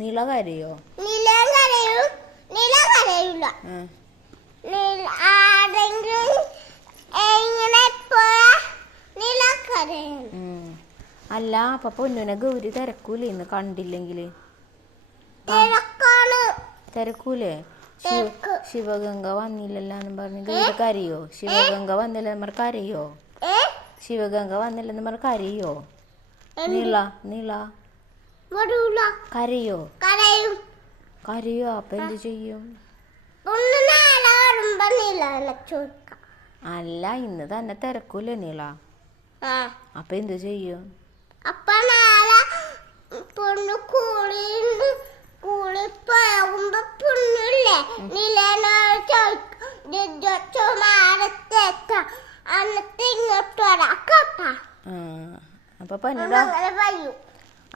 നീള കരയോ? അല്ല അപ്പൊ പൊന്നുനെ ഗൗരി തിരക്കൂലേ ഇന്ന് കണ്ടില്ലെങ്കില്? തിരക്കൂലേ? ശിവഗംഗ വന്നില്ലല്ലോ പറഞ്ഞ് ഗൗരി കരയോ? ശിവഗംഗ വന്നില്ലെന്ന് പറഞ്ഞ കരയോ? ശിവഗംഗ വന്നില്ലെന്ന് പറഞ്ഞ കരയോ? നീള കരയോ? കരയോ? അപ്പൊ എന്ത് ചെയ്യും? അല്ല ഇന്ന് തന്നെ തിരക്കൂലേ നീള? അപ്പൊ എന്ത് ചെയ്യും?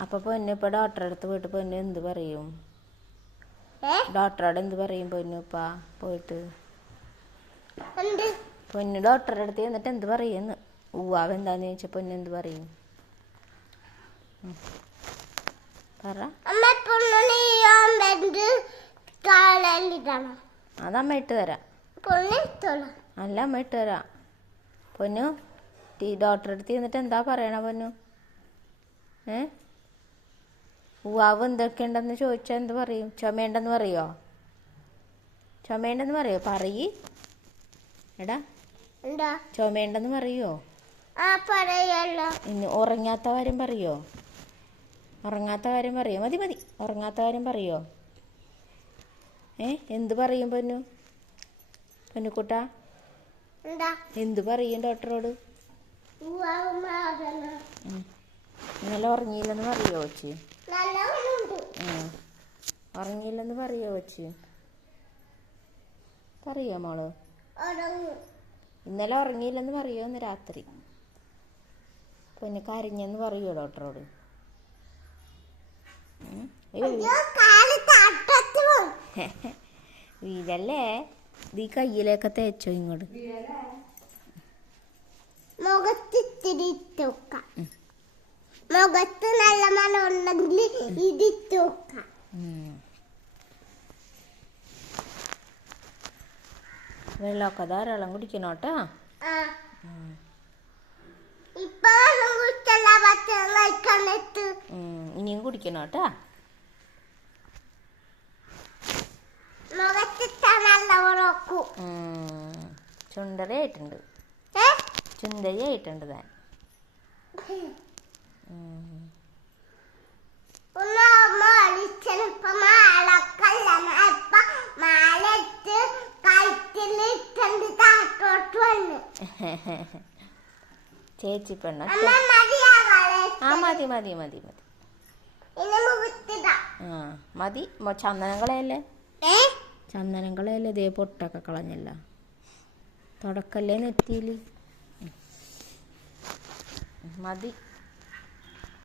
അപ്പൊ പൊന്നു ഇപ്പൊ ഡോക്ടറെ അടുത്ത് പോയിട്ട് പൊന്നു എന്ത് പറയും? ഡോക്ടറോട് എന്ത് പറയും പൊന്നു ഇപ്പ പോയിട്ട്? പൊന്നു ഡോക്ടറുടെ അടുത്ത് എന്നിട്ട് എന്ത് പറയുന്നു? ഉവ്വാവ് എന്താന്ന് ചോദിച്ച പൊന്നു എന്ത് പറയും? പറ. അതമ്മ ഇട്ട് തരാം. അല്ല അമ്മ ഇട്ട് തരാം. പൊന്നു ഡോക്ടറെ അടുത്ത് എന്നിട്ട് എന്താ പറയണ പൊന്നു? ഉവ്വാവ് എന്തൊക്കെയുണ്ടെന്ന് ചോദിച്ചാൽ എന്ത് പറയും? ചുമയുണ്ടെന്ന് പറയോ? ചുമയുണ്ടെന്ന് പറയോ? പറയ് എടാ, ചുമയുണ്ടെന്ന് പറയോ? ഇന്ന് ഉറങ്ങാത്ത കാര്യം പറയോ? ഉറങ്ങാത്ത കാര്യം പറയോ? മതി ഉറങ്ങാത്ത കാര്യം പറയോ? എന്ത് പറയും പൊന്നു? പൊന്നുക്കുട്ട എന്ത് പറയും ഡോക്ടറോട്? ഇന്നലെ ഉറങ്ങിയില്ലെന്ന് പറയോ കൊച്ചി? ഉറങ്ങിയില്ലെന്ന് പറയോ കൊച്ചി? പറയോ മോള്? ഇന്നലെ ഉറങ്ങിയില്ലെന്ന് പറയോ? ഇന്ന് രാത്രി പൊന്നു കരഞ്ഞെന്ന് പറയോ ഡോക്ടറോട്? വീരല്ലേ? ഈ കയ്യിലൊക്കെ തേച്ചോ ഇങ്ങോട്ട്? മുഖത്ത് നല്ല മണം ഉണ്ടെങ്കിൽ വെള്ളമൊക്കെ ധാരാളം കുടിക്കണോട്ടാ. ഇനിയും കുടിക്കണോട്ടാ. ചുണ്ടരയായിട്ടുണ്ട് താൻ. ചേച്ചി പെണ്ണ മതി മതി. ചന്ദനം കളയല്ലേ? ദേ പൊട്ടൊക്കെ കളഞ്ഞല്ല. തുടക്കല്ലേ നെറ്റിയില്? മതി.